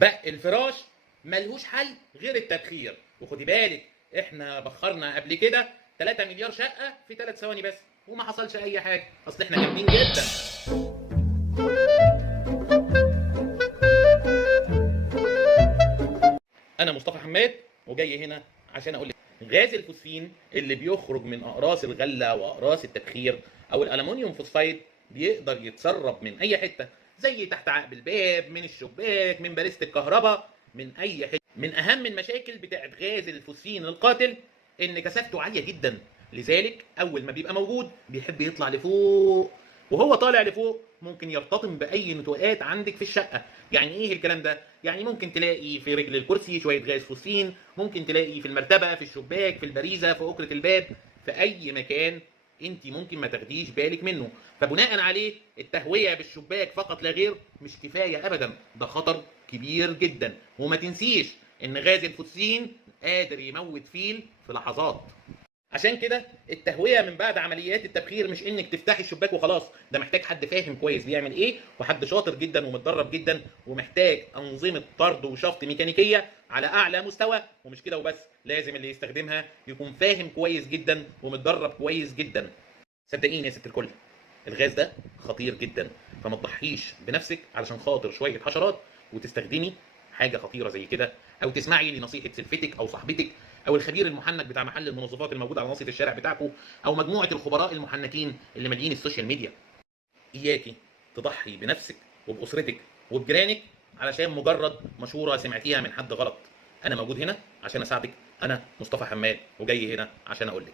بق الفراش ملهوش حل غير التبخير. وخدي بالك احنا بخرنا قبل كده 3 مليار شقه في 3 ثواني بس وما حصلش اي حاجه، اصل احنا جامدين جدا. انا مصطفى حماد وجاي هنا عشان اقول لك غاز الفوسفين اللي بيخرج من اقراص الغله واقراص التبخير او الالومنيوم فوسفايد بيقدر يتسرب من اي حته، زي تحت عقب الباب، من الشباك، من باريزه الكهرباء، من اي حته. من اهم المشاكل بتاعت غاز الفوسفين القاتل ان كثافته عاليه جدا، لذلك اول ما بيبقى موجود بيحب يطلع لفوق، وهو طالع لفوق ممكن يرتطم باي نتوءات عندك في الشقه. يعني ايه الكلام ده؟ يعني ممكن تلاقي في رجل الكرسي شويه غاز فوسفين، ممكن تلاقي في المرتبه، في الشباك، في البريزه، في أكرة الباب، في اي مكان انت ممكن ما تاخديش بالك منه. فبناء عليه التهويه بالشباك فقط لا غير مش كفايه ابدا، ده خطر كبير جدا. وما تنسيش ان غاز الفوسفين قادر يموت فيل في لحظات. عشان كده التهويه من بعد عمليات التبخير مش انك تفتحي الشباك وخلاص، ده محتاج حد فاهم كويس بيعمل ايه، وحد شاطر جدا ومتدرب جدا، ومحتاج انظمه طرد وشفط ميكانيكيه على اعلى مستوى. ومش كده وبس، لازم اللي يستخدمها يكون فاهم كويس جدا ومتدرب كويس جدا. صدقيني يا ست الكل، الغاز ده خطير جدا، فما تضحيش بنفسك علشان خاطر شويه حشرات وتستخدمي حاجه خطيره زي كده، او تسمعي لنصيحه سلفتك او صاحبتك او الخبير المحنك بتاع محل المنظفات الموجود على ناصيه الشارع بتاعكم، او مجموعه الخبراء المحنكين اللي مالين السوشيال ميديا. اياكي تضحي بنفسك وباسرتك وبجيرانك علشان مجرد مشوره سمعتيها من حد غلط. انا موجود هنا عشان اساعدك، انا مصطفى حماد وجاي هنا عشان اقول لك